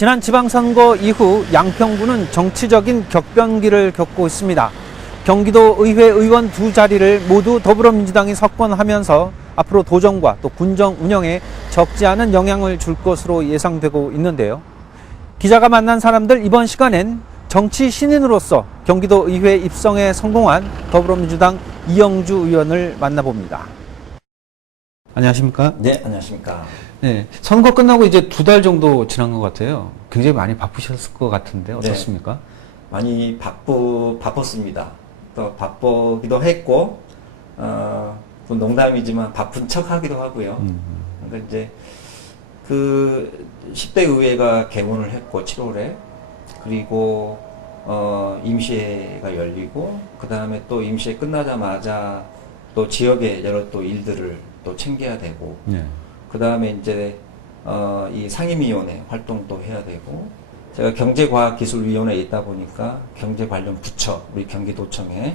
지난 지방선거 이후 양평구는 정치적인 격변기를 겪고 있습니다. 경기도 의회 의원 두 자리를 모두 더불어민주당이 석권하면서 앞으로 도정과 또 군정 운영에 적지 않은 영향을 줄 것으로 예상되고 있는데요. 기자가 만난 사람들, 이번 시간엔 정치 신인으로서 경기도 의회 입성에 성공한 더불어민주당 이영주 의원을 만나봅니다. 안녕하십니까? 네, 안녕하십니까? 네, 선거 끝나고 이제 2달 정도 지난 것 같아요. 굉장히 많이 바쁘셨을 것 같은데 어떻습니까? 네, 많이 바빴습니다. 또 바쁘기도 했고, 또 농담이지만 바쁜 척 하기도 하고요. 그러니까 이제 그 10대 의회가 개원을 했고 7월에, 그리고 임시회가 열리고, 그 다음에 또 임시회 끝나자마자 또 지역의 여러 또 일들을 또 챙겨야 되고, 네. 그 다음에 이제 이 상임위원회 활동도 해야 되고, 제가 경제과학기술위원회에 있다 보니까 경제 관련 부처, 우리 경기도청에,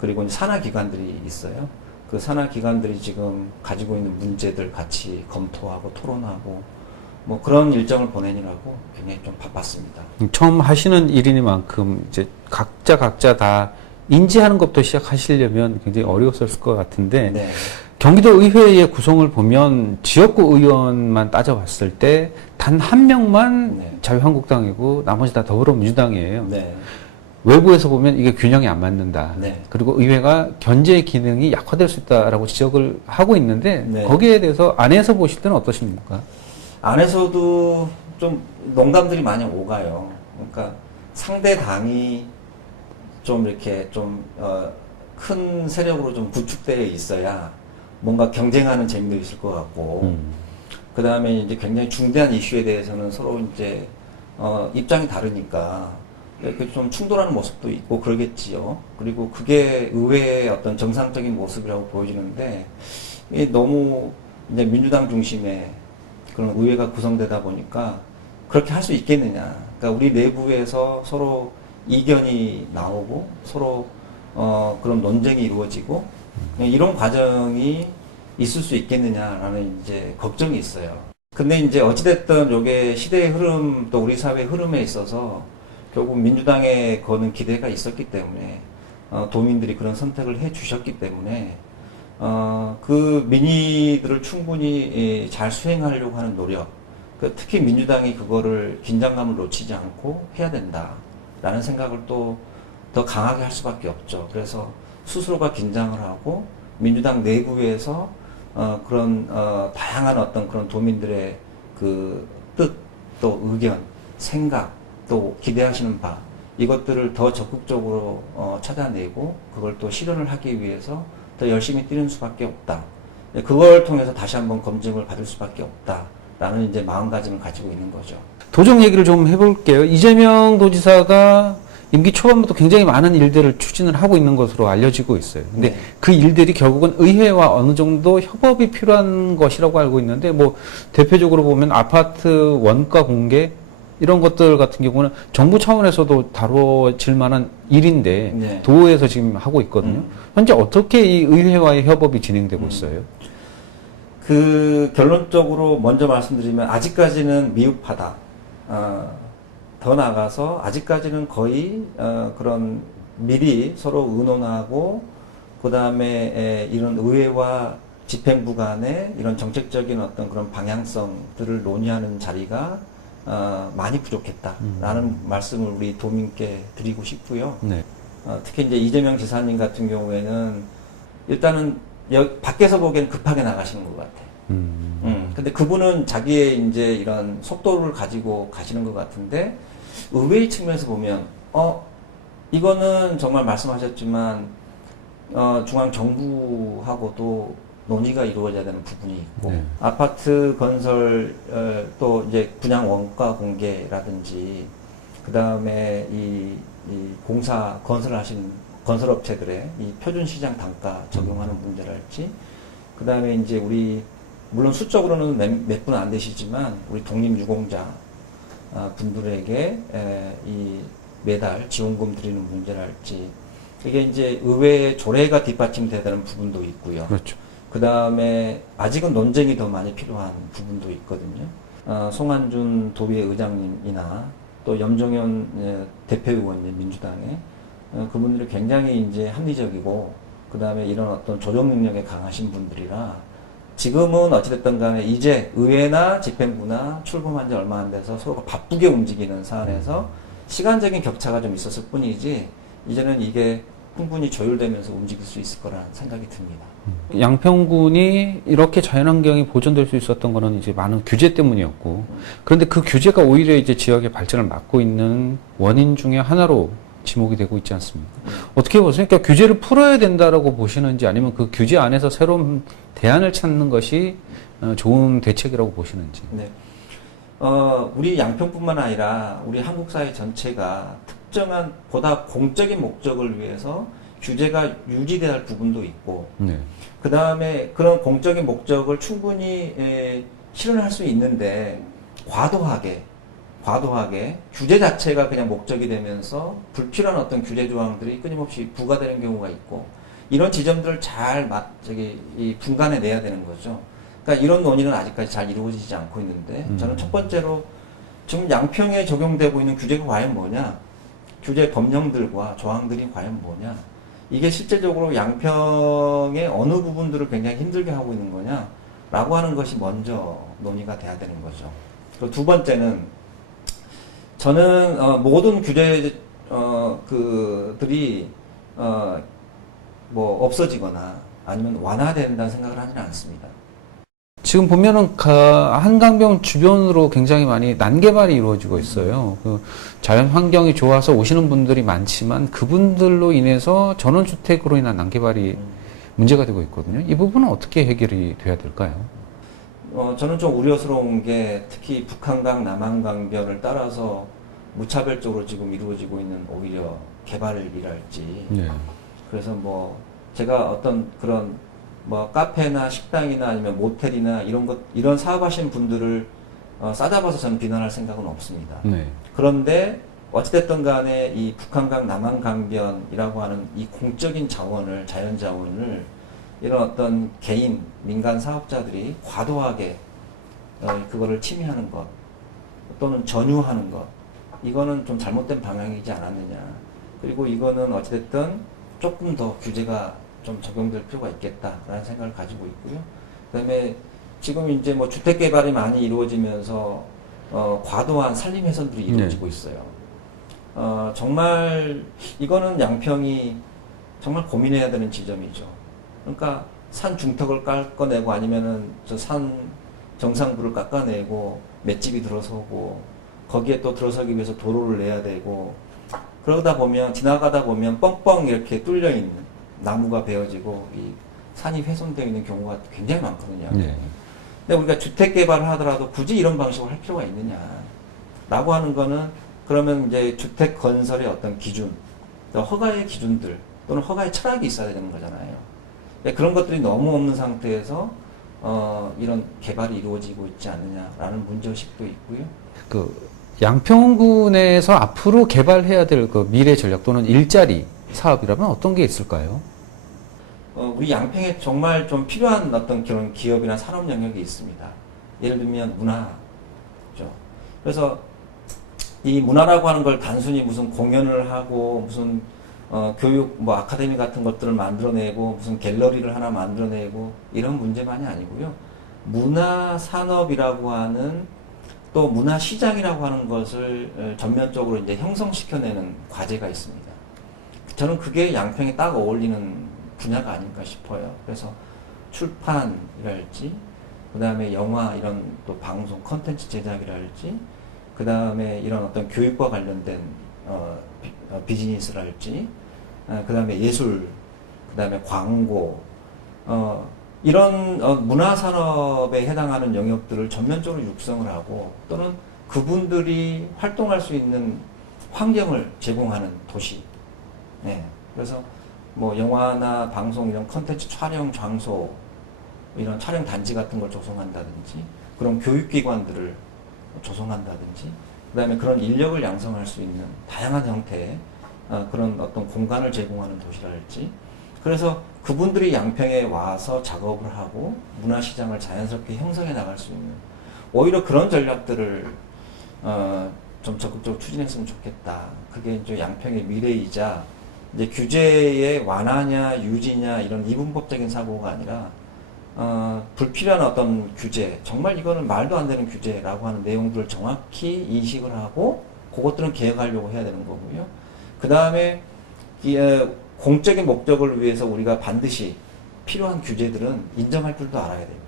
그리고 이제 산하기관들이 있어요. 그 산하기관들이 지금 가지고 있는 문제들 같이 검토하고 토론하고 뭐 그런 일정을 보내느라고 굉장히 좀 바빴습니다. 처음 하시는 일이니만큼 이제 각자 다 인지하는 것부터 시작하시려면 굉장히 어려웠을 것 같은데, 네. 경기도 의회의 구성을 보면 지역구 의원만 따져봤을 때 단 한 명만 네. 자유한국당이고 나머지 다 더불어민주당이에요. 네. 외부에서 보면 이게 균형이 안 맞는다. 네. 그리고 의회가 견제 기능이 약화될 수 있다라고 지적을 하고 있는데, 네. 거기에 대해서 안에서 보실 때는 어떠십니까? 안에서도 좀 농담들이 많이 오가요. 그러니까 상대 당이 좀 이렇게 좀 큰 세력으로 좀 구축되어 있어야 뭔가 경쟁하는 재미도 있을 것 같고, 그 다음에 이제 굉장히 중대한 이슈에 대해서는 서로 이제 입장이 다르니까 이렇게 좀 충돌하는 모습도 있고 그러겠지요. 그리고 그게 의회의 어떤 정상적인 모습이라고 보여지는데, 이게 너무 이제 민주당 중심의 그런 의회가 구성되다 보니까 그렇게 할 수 있겠느냐. 그러니까 우리 내부에서 서로 이견이 나오고 서로 그런 논쟁이 이루어지고 이런 과정이 있을 수 있겠느냐라는 이제 걱정이 있어요. 근데 이제 어찌됐든 요게 시대의 흐름 또 우리 사회의 흐름에 있어서 결국 민주당에 거는 기대가 있었기 때문에 도민들이 그런 선택을 해 주셨기 때문에 그 민의들을 충분히 잘 수행하려고 하는 노력, 특히 민주당이 그거를 긴장감을 놓치지 않고 해야 된다라는 생각을 또 더 강하게 할 수밖에 없죠. 그래서 스스로가 긴장을 하고 민주당 내부에서 그런 다양한 어떤 그런 도민들의 그 뜻, 또 의견, 생각, 또 기대하시는 바, 이것들을 더 적극적으로 찾아내고 그걸 또 실현을 하기 위해서 더 열심히 뛰는 수밖에 없다. 그걸 통해서 다시 한번 검증을 받을 수밖에 없다라는 이제 마음가짐을 가지고 있는 거죠. 도정 얘기를 좀 해볼게요. 이재명 도지사가 임기 초반부터 굉장히 많은 일들을 추진을 하고 있는 것으로 알려지고 있어요. 근데 네. 그 일들이 결국은 의회와 어느 정도 협업이 필요한 것이라고 알고 있는데, 뭐 대표적으로 보면 아파트 원가 공개 이런 것들 같은 경우는 정부 차원에서도 다뤄질 만한 일인데 네. 도에서 지금 하고 있거든요. 현재 어떻게 이 의회와의 협업이 진행되고 있어요? 그 결론적으로 먼저 말씀드리면 아직까지는 미흡하다. 더 나아가서 아직까지는 거의 그런 미리 서로 의논하고, 그 다음에 이런 의회와 집행부 간의 이런 정책적인 어떤 그런 방향성들을 논의하는 자리가 많이 부족했다라는 말씀을 우리 도민께 드리고 싶고요. 네. 특히 이제 이재명 지사님 같은 경우에는 일단은 밖에서 보기에는 급하게 나가시는 것 같아요. 근데 그분은 자기의 이제 이런 속도를 가지고 가시는 것 같은데, 의회의 측면에서 보면, 이거는 정말 말씀하셨지만, 중앙 정부하고도 논의가 이루어져야 되는 부분이 있고, 네. 아파트 건설, 또 이제 분양 원가 공개라든지, 그 다음에 이 건설하신 건설업체들의 이 표준시장 단가 적용하는 문제랄지, 그 다음에 이제 물론 수적으로는 몇 분 안 되시지만, 우리 독립유공자 분들에게 이 매달 지원금 드리는 문제랄지, 이게 이제 의회의 조례가 뒷받침돼야 되는 부분도 있고요. 그렇죠. 그 다음에 아직은 논쟁이 더 많이 필요한 부분도 있거든요. 송환준 도의회 의장님이나 또 염종현 대표의원님 민주당의 그분들이 굉장히 이제 합리적이고 그 다음에 이런 어떤 조정 능력에 강하신 분들이라 지금은 어찌됐든 간에 이제 의회나 집행부나 출범한 지 얼마 안 돼서 서로가 바쁘게 움직이는 사안에서 시간적인 격차가 좀 있었을 뿐이지 이제는 이게 충분히 조율되면서 움직일 수 있을 거라는 생각이 듭니다. 양평군이 이렇게 자연환경이 보존될 수 있었던 거는 이제 많은 규제 때문이었고, 그런데 그 규제가 오히려 이제 지역의 발전을 막고 있는 원인 중에 하나로 지목이 되고 있지 않습니까? 어떻게 보세요? 그러니까 규제를 풀어야 된다라고 보시는지 아니면 그 규제 안에서 새로운 대안을 찾는 것이 좋은 대책이라고 보시는지. 네. 우리 양평뿐만 아니라 우리 한국 사회 전체가 특정한 보다 공적인 목적을 위해서 규제가 유지돼야 할 부분도 있고, 네. 그 다음에 그런 공적인 목적을 충분히 실현할 수 있는데 과도하게 규제 자체가 그냥 목적이 되면서 불필요한 어떤 규제 조항들이 끊임없이 부과되는 경우가 있고, 이런 지점들을 잘 분간해 내야 되는 거죠. 그러니까 이런 논의는 아직까지 잘 이루어지지 않고 있는데, 저는 첫 번째로 지금 양평에 적용되고 있는 규제가 과연 뭐냐, 규제 법령들과 조항들이 과연 뭐냐, 이게 실제적으로 양평의 어느 부분들을 굉장히 힘들게 하고 있는 거냐 라고 하는 것이 먼저 논의가 돼야 되는 거죠. 그리고 두 번째는 저는 모든 규제 그들이 뭐 없어지거나 아니면 완화된다는 생각을 하지는 않습니다. 지금 보면은 한강변 주변으로 굉장히 많이 난개발이 이루어지고 있어요. 그 자연 환경이 좋아서 오시는 분들이 많지만 그분들로 인해서 전원주택으로 인한 난개발이 문제가 되고 있거든요. 이 부분은 어떻게 해결이 돼야 될까요? 저는 좀 우려스러운 게 특히 북한강, 남한강변을 따라서 무차별적으로 지금 이루어지고 있는 오히려 개발이랄지. 네. 그래서 뭐 제가 어떤 그런 뭐 카페나 식당이나 아니면 모텔이나 이런 사업하시는 분들을 싸잡아서 저는 비난할 생각은 없습니다. 네. 그런데 어찌됐든 간에 이 북한강 남한강변이라고 하는 이 공적인 자원을, 자연 자원을 이런 어떤 개인, 민간 사업자들이 과도하게 그거를 침해하는 것 또는 전유하는 것, 이거는 좀 잘못된 방향이지 않았느냐. 그리고 이거는 어찌됐든 조금 더 규제가 좀 적용될 필요가 있겠다라는 생각을 가지고 있고요. 그다음에 지금 이제 뭐 주택 개발이 많이 이루어지면서 과도한 산림 훼손들이 이루어지고 있어요. 정말 이거는 양평이 정말 고민해야 되는 지점이죠. 그러니까 산 중턱을 깎아내고 아니면은 저 산 정상부를 깎아내고 맷집이 들어서고 거기에 또 들어서기 위해서 도로를 내야 되고, 그러다 보면 지나가다 보면 뻥뻥 이렇게 뚫려 있는 나무가 베어지고 이 산이 훼손되어 있는 경우가 굉장히 많거든요. 네. 근데 우리가 주택 개발을 하더라도 굳이 이런 방식으로 할 필요가 있느냐라고 하는 거는, 그러면 이제 주택 건설의 어떤 기준, 허가의 기준들 또는 허가의 철학이 있어야 되는 거잖아요. 근데 그런 것들이 너무 없는 상태에서 이런 개발이 이루어지고 있지 않느냐라는 문제의식도 있고요. 그 양평군에서 앞으로 개발해야 될 그 미래 전략 또는 일자리 사업이라면 어떤 게 있을까요? 우리 양평에 정말 좀 필요한 어떤 그런 기업이나 산업 영역이 있습니다. 예를 들면 문화죠. 그래서 이 문화라고 하는 걸 단순히 무슨 공연을 하고 무슨 교육 뭐 아카데미 같은 것들을 만들어내고 무슨 갤러리를 하나 만들어내고 이런 문제만이 아니고요. 문화 산업이라고 하는 또 문화 시장이라고 하는 것을 전면적으로 이제 형성시켜내는 과제가 있습니다. 저는 그게 양평에 딱 어울리는 분야가 아닐까 싶어요. 그래서 출판이랄지, 그 다음에 영화 이런 또 방송 컨텐츠 제작이랄지, 그 다음에 이런 어떤 교육과 관련된 비즈니스랄지, 그 다음에 예술, 그 다음에 광고, 이런 문화산업에 해당하는 영역들을 전면적으로 육성을 하고 또는 그분들이 활동할 수 있는 환경을 제공하는 도시. 네. 그래서 뭐 영화나 방송 이런 컨텐츠 촬영 장소, 이런 촬영 단지 같은 걸 조성한다든지, 그런 교육기관들을 조성한다든지, 그 다음에 그런 인력을 양성할 수 있는 다양한 형태의 그런 어떤 공간을 제공하는 도시랄지, 그래서 그분들이 양평에 와서 작업을 하고 문화시장을 자연스럽게 형성해 나갈 수 있는, 오히려 그런 전략들을 좀 적극적으로 추진했으면 좋겠다. 그게 이제 양평의 미래이자 이제 규제의 완화냐 유지냐 이런 이분법적인 사고가 아니라 불필요한 어떤 규제, 정말 이거는 말도 안 되는 규제라고 하는 내용들을 정확히 인식을 하고 그것들은 개혁하려고 해야 되는 거고요. 그 다음에 공적인 목적을 위해서 우리가 반드시 필요한 규제들은 인정할 줄도 알아야 돼요.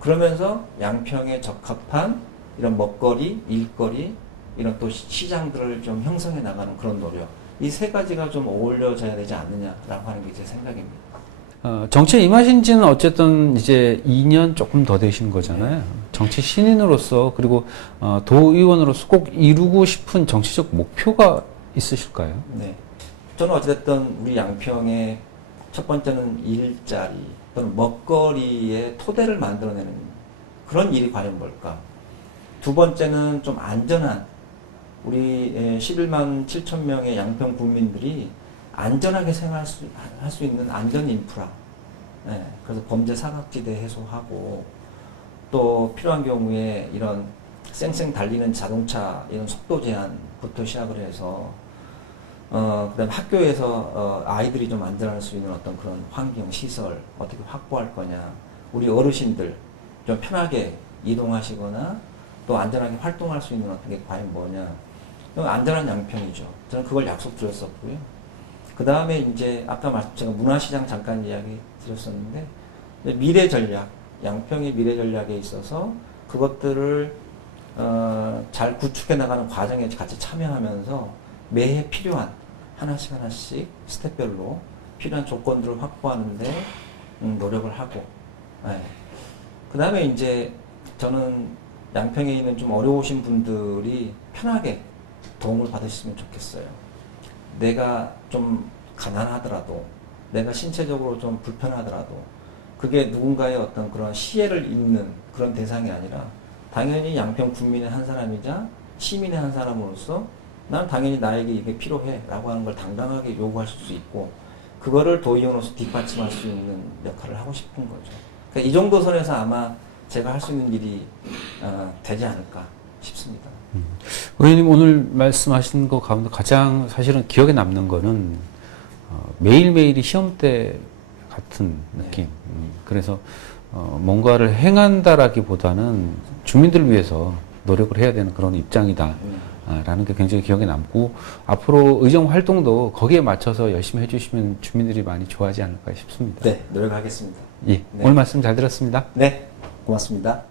그러면서 양평에 적합한 이런 먹거리, 일거리, 이런 또 시장들을 좀 형성해 나가는 그런 노력. 이 세 가지가 좀 어울려져야 되지 않느냐라고 하는 게 제 생각입니다. 정치에 임하신 지는 어쨌든 이제 2년 조금 더 되신 거잖아요. 정치 신인으로서 그리고 도의원으로서 꼭 이루고 싶은 정치적 목표가 있으실까요? 네. 저는 어쨌든 우리 양평의 첫 번째는 일자리 또는 먹거리의 토대를 만들어내는 그런 일이 과연 뭘까? 두 번째는 좀 안전한 우리 11만 7천 명의 양평 국민들이 안전하게 생활할 수 있는 안전 인프라. 네, 그래서 범죄 사각지대 해소하고 또 필요한 경우에 이런 쌩쌩 달리는 자동차 이런 속도 제한부터 시작을 해서 그다음 학교에서 아이들이 좀 안전할 수 있는 어떤 그런 환경 시설 어떻게 확보할 거냐. 우리 어르신들 좀 편하게 이동하시거나 또 안전하게 활동할 수 있는 어떤 게 과연 뭐냐. 안전한 양평이죠. 저는 그걸 약속드렸었고요. 그 다음에 이제 아까 제가 문화시장 잠깐 이야기 드렸었는데 미래 전략, 양평의 미래 전략에 있어서 그것들을 잘 구축해 나가는 과정에 같이 참여하면서 매해 필요한 하나씩 스텝별로 필요한 조건들을 확보하는데 노력을 하고, 네. 그 다음에 이제 저는 양평에 있는 좀 어려우신 분들이 편하게 도움을 받으셨으면 좋겠어요. 내가 좀 가난하더라도, 내가 신체적으로 좀 불편하더라도, 그게 누군가의 어떤 그런 시혜를 잇는 그런 대상이 아니라, 당연히 양평 국민의 한 사람이자 시민의 한 사람으로서, 난 당연히 나에게 이게 필요해 라고 하는 걸 당당하게 요구하실 수 있고, 그거를 도의원으로서 뒷받침할 수 있는 역할을 하고 싶은 거죠. 그러니까 이 정도 선에서 아마 제가 할 수 있는 일이 되지 않을까 싶습니다. 의원님 오늘 말씀하신 것 가운데 가장 사실은 기억에 남는 거는 매일매일이 시험대 같은 느낌. 그래서 뭔가를 행한다라기보다는 주민들을 위해서 노력을 해야 되는 그런 입장이다. 라는 게 굉장히 기억에 남고 앞으로 의정 활동도 거기에 맞춰서 열심히 해주시면 주민들이 많이 좋아하지 않을까 싶습니다. 네, 노력하겠습니다. 예, 네. 오늘 말씀 잘 들었습니다. 네, 고맙습니다.